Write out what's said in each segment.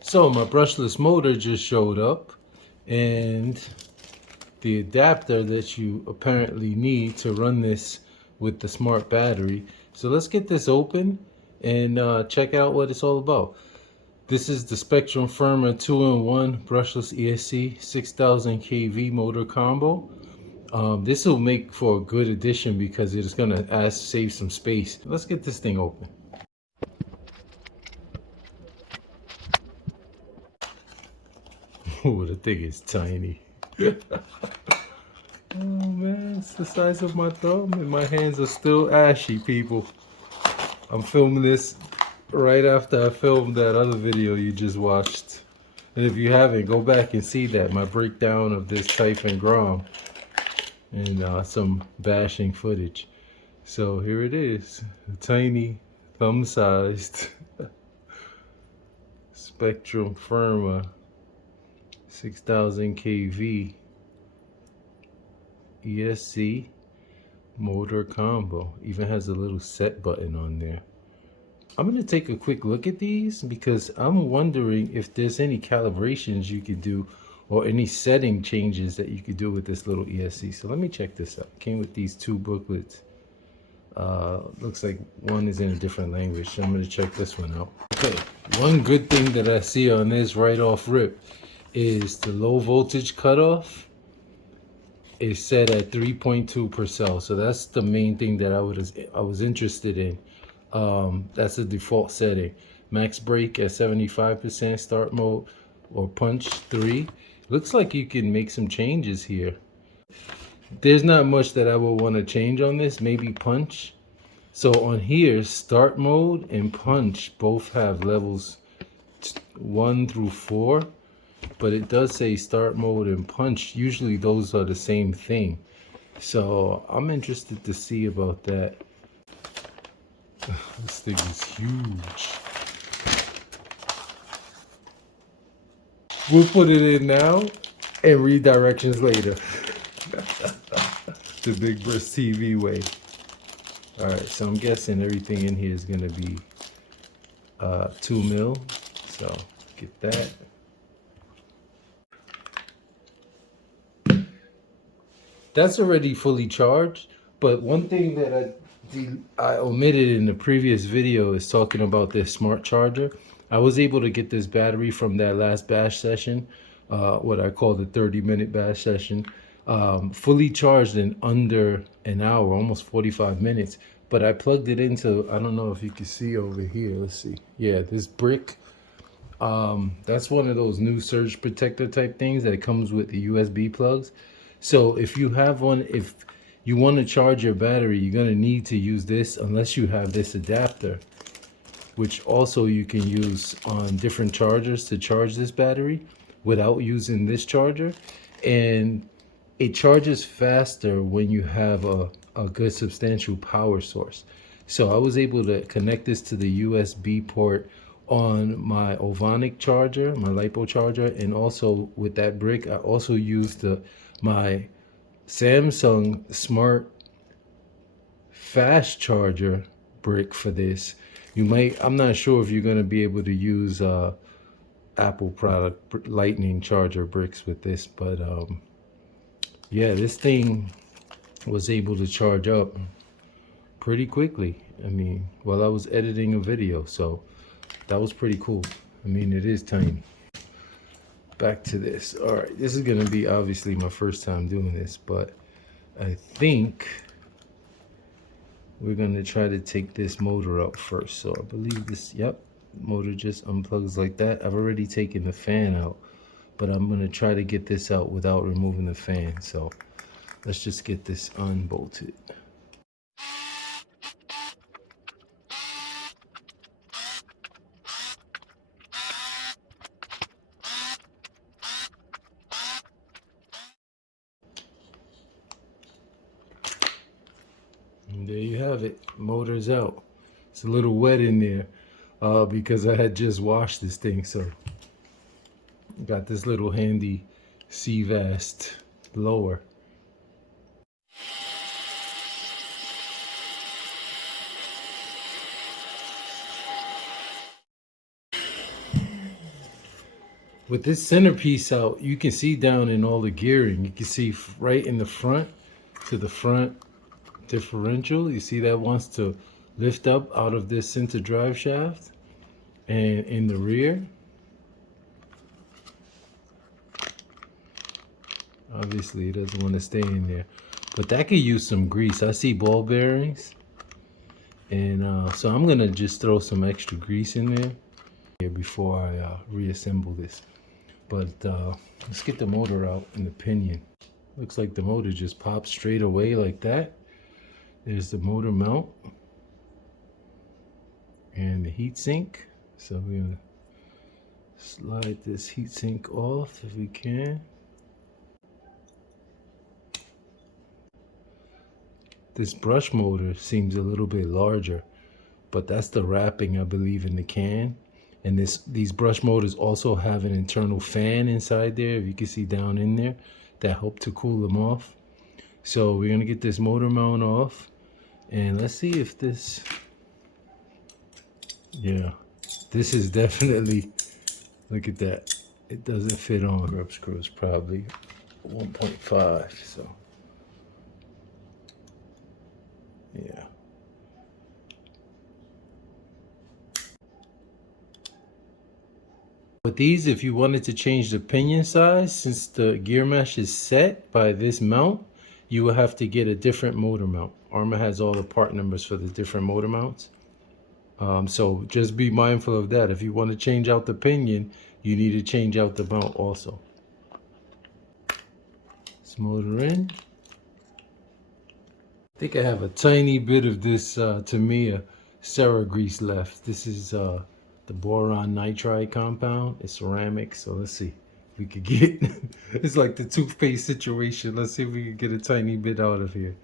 So my brushless motor just showed up, and the adapter that you apparently need to run this with the smart battery. So let's get this open and check out what it's all about. This is the Spektrum Firma 2-in-1 brushless ESC 6000 kV motor combo. This will make for a good addition because it is going to save some space. Let's get this thing open. Oh, the thing is tiny. Oh man, it's the size of my thumb and my hands are still ashy, people. I'm filming this right after I filmed that other video you just watched. And if you haven't, go back and see that, my breakdown of this Typhon GROM and some bashing footage. So here it is, a tiny thumb-sized Spektrum Firma 6000 kV ESC motor combo. Even has a little set button on there. I'm going to take a quick look at these because I'm wondering if there's any calibrations you could do or any setting changes that you could do with this little ESC. So let me check this out. Came with these two booklets. Looks like one is in a different language, so I'm going to check this one out. Okay, one good thing that I see on this right off rip is the low voltage cutoff is set at 3.2 per cell. So that's the main thing that I was interested in. That's the default setting. Max brake at 75%, start mode or punch 3. Looks like you can make some changes here. There's not much that I would want to change on this, maybe punch. So on here, start mode and punch both have levels 1 through 4, but it does say start mode and punch. Usually those are the same thing. So I'm interested to see about that. This thing is huge. We'll put it in now and read directions later. The big Bris TV way. Alright, so I'm guessing everything in here is going to be 2 mil. So get that. That's already fully charged. But one thing that I omitted in the previous video is talking about this smart charger. I was able to get this battery from that last bash session, what I call the 30-minute bash session, fully charged in under an hour, almost 45 minutes. But I plugged it into, I don't know if you can see over here, let's see. Yeah, this brick. That's one of those new surge protector type things that comes with the USB plugs. So if you have one, if you want to charge your battery, you're going to need to use this unless you have this adapter, which also you can use on different chargers to charge this battery without using this charger. And it charges faster when you have a good substantial power source. So I was able to connect this to the USB port on my Ovonic charger, my LiPo charger, and also with that brick, I also used my Samsung Smart Fast Charger brick for this. You might, I'm not sure if you're going to be able to use Apple product Lightning charger bricks with this, but yeah, this thing was able to charge up pretty quickly. I mean, while I was editing a video, so that was pretty cool. I mean, it is tiny. Back to this. All right, this is going to be obviously my first time doing this, but I think we're going to try to take this motor out first. So I believe this, yep, motor just unplugs like that. I've already taken the fan out, but I'm going to try to get this out without removing the fan. So let's just get this unbolted. And there you have it, motor's out. It's a little wet in there because I had just washed this thing, so got this little handy C-Vast blower. With this centerpiece out, you can see down in all the gearing. You can see right in the front to the front differential. You see that wants to lift up out of this center drive shaft. And in the rear, obviously it doesn't want to stay in there. But that could use some grease. I see ball bearings. And so I'm going to just throw some extra grease in there here before I reassemble this. But let's get the motor out and the pinion. Looks like the motor just pops straight away like that. There's the motor mount and the heat sink. So we're going to slide this heat sink off if we can. This brush motor seems a little bit larger, but that's the wrapping, I believe, in the can. And these brush motors also have an internal fan inside there, if you can see down in there, that help to cool them off. So we're gonna get this motor mount off, and let's see if this, yeah, this is definitely, look at that. It doesn't fit on. Grub screw is probably 1.5, so yeah. With these, if you wanted to change the pinion size, since the gear mesh is set by this mount, you will have to get a different motor mount. Arrma has all the part numbers for the different motor mounts. So just be mindful of that. If you want to change out the pinion, you need to change out the mount also. This motor in. I think I have a tiny bit of this Tamiya Cera grease left. This is the boron nitride compound. It's ceramic, so let's see if we could get it's like the toothpaste situation. Let's see if we can get a tiny bit out of here.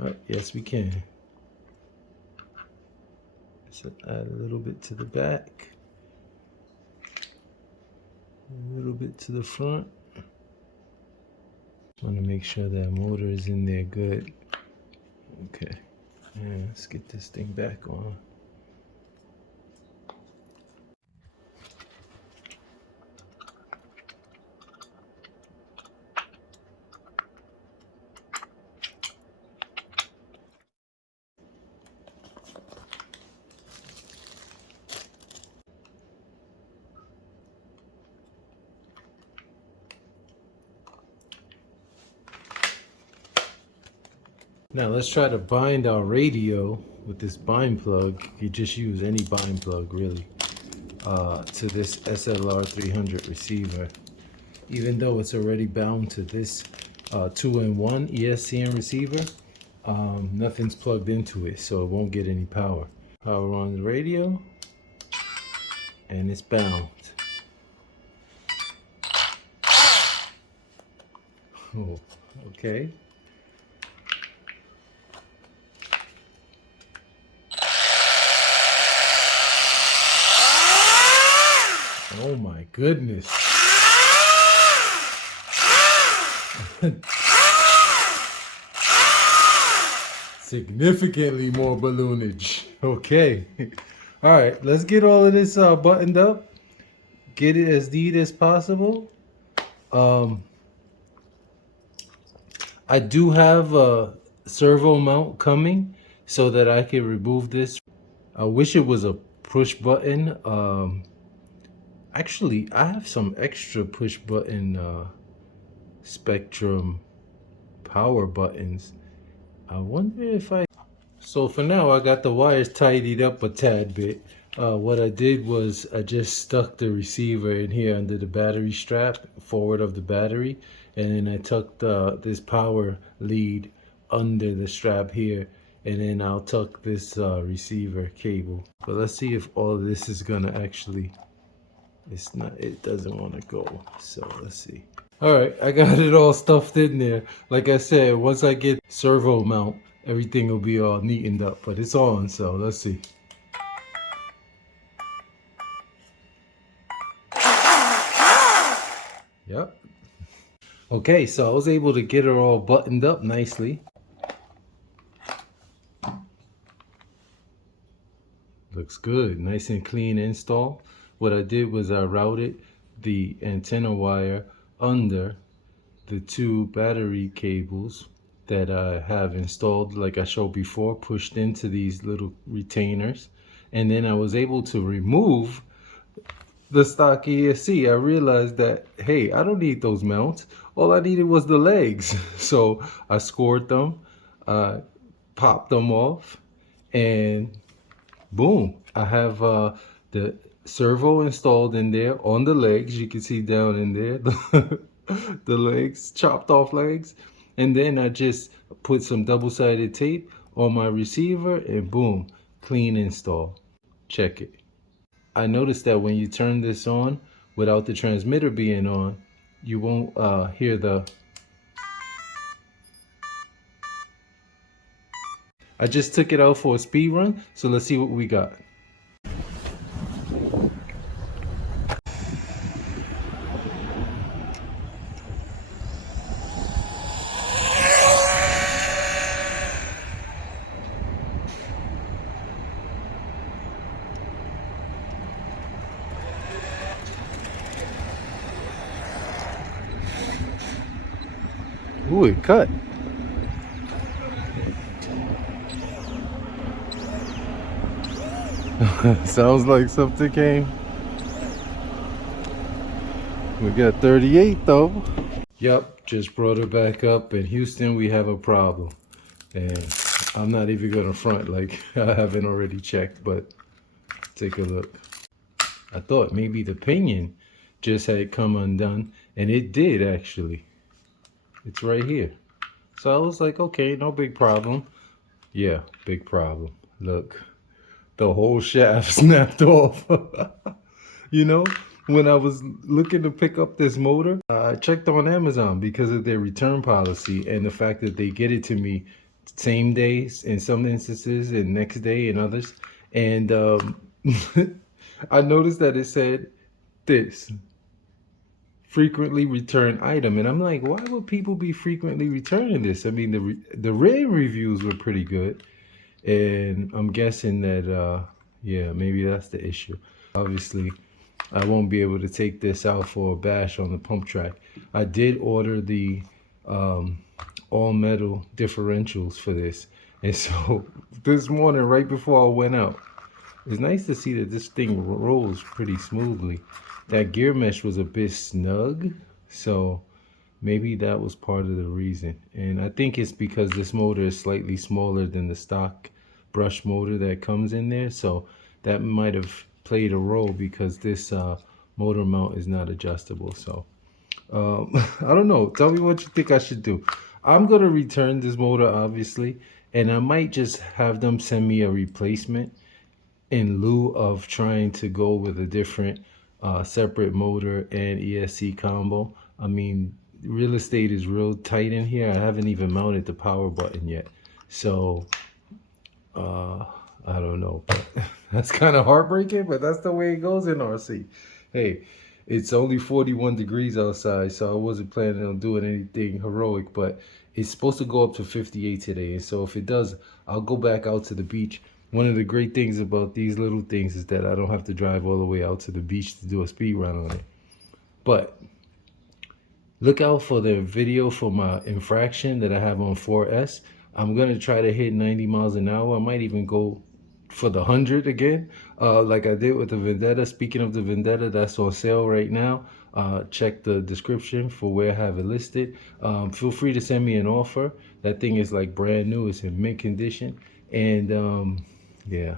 All right, yes we can. So add a little bit to the back, a little bit to the front. Want to make sure that motor is in there good. Okay, and let's get this thing back on. Now let's try to bind our radio with this bind plug. You just use any bind plug really to this SLR 300 receiver. Even though it's already bound to this 2-in-1 ESCM receiver, nothing's plugged into it, so it won't get any power. Power on the radio, and it's bound. Oh, okay. Oh my goodness. Significantly more balloonage. Okay. All right, let's get all of this buttoned up. Get it as neat as possible. I do have a servo mount coming so that I can remove this. I wish it was a push button. Actually, I have some extra push button Spektrum power buttons. I wonder if So for now, I got the wires tidied up a tad bit. What I did was I just stuck the receiver in here under the battery strap, forward of the battery, and then I tucked this power lead under the strap here, and then I'll tuck this receiver cable. But let's see if all of this is gonna actually, it doesn't want to go, so let's see. All right, I got it all stuffed in there. Like I said, once I get servo mount, everything will be all neatened up, but it's on, so let's see. Yep. Okay, so I was able to get her all buttoned up nicely. Looks good. Nice and clean install. What I did was I routed the antenna wire under the two battery cables that I have installed, like I showed before, pushed into these little retainers. And then I was able to remove the stock ESC. I realized that, hey, I don't need those mounts. All I needed was the legs. So I scored them, popped them off, and boom, I have the servo installed in there on the legs. You can see down in there the legs, chopped off legs. And then I just put some double-sided tape on my receiver and boom, clean install. Check it. I noticed that when you turn this on without the transmitter being on, you won't hear the... I just took it out for a speed run, so let's see what we got. Ooh, it cut. Sounds like something came. We got 38 though. Yep, just brought her back up. In Houston, we have a problem. And I'm not even gonna front like I haven't already checked, but take a look. I thought maybe the pinion just had come undone, and it did actually. It's right here. So I was like, okay, no big problem. Yeah, big problem. Look, the whole shaft snapped off. You know, when I was looking to pick up this motor, I checked on Amazon because of their return policy and the fact that they get it to me same days in some instances and next day in others. And I noticed that it said this frequently returned item, and I'm like, why would people be frequently returning this? I mean, the rare reviews were pretty good, and I'm guessing that yeah, maybe that's the issue. Obviously I won't be able to take this out for a bash on the pump track. I did order the all metal differentials for this, and so this morning right before I went out, it's nice to see that this thing rolls pretty smoothly. That gear mesh was a bit snug, so maybe that was part of the reason. And I think it's because this motor is slightly smaller than the stock brush motor that comes in there, so that might have played a role because this motor mount is not adjustable. So I don't know, tell me what you think I should do. I'm gonna return this motor obviously, and I might just have them send me a replacement in lieu of trying to go with a different separate motor and ESC combo. I mean, real estate is real tight in here. I haven't even mounted the power button yet, so I don't know. That's kind of heartbreaking, but that's the way it goes in RC. Hey, it's only 41 degrees outside, so I wasn't planning on doing anything heroic, but it's supposed to go up to 58 today, and so if it does, I'll go back out to the beach. One of the great things about these little things is that I don't have to drive all the way out to the beach to do a speed run on it. But look out for the video for my infraction that I have on 4S. I'm going to try to hit 90 miles an hour. I might even go for the 100 again, like I did with the Vendetta. Speaking of the Vendetta, that's on sale right now. Check the description for where I have it listed. Feel free to send me an offer. That thing is like brand new. It's in mint condition. And yeah.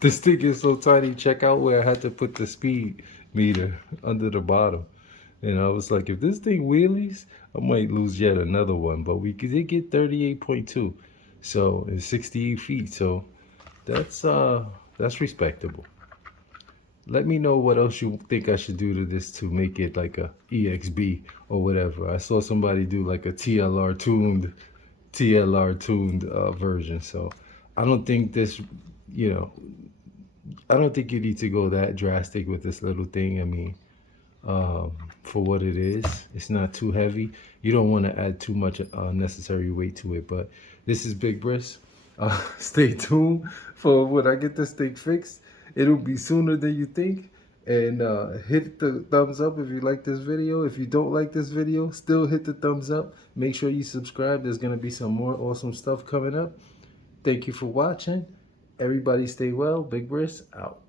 This thing is so tiny. Check out where I had to put the speed meter under the bottom. And I was like, if this thing wheelies, I might lose yet another one. But we did get 38.2. So it's 68 feet. So that's respectable. Let me know what else you think I should do to this to make it like a EXB or whatever. I saw somebody do like a TLR tuned version. So I don't think this, you know, I don't think you need to go that drastic with this little thing. I mean, for what it is, it's not too heavy. You don't want to add too much unnecessary weight to it. But this is Big Bris. Stay tuned for when I get this thing fixed. It'll be sooner than you think. And hit the thumbs up if you like this video. If you don't like this video, still hit the thumbs up. Make sure you subscribe. There's going to be some more awesome stuff coming up. Thank you for watching. Everybody stay well. Big Bris out.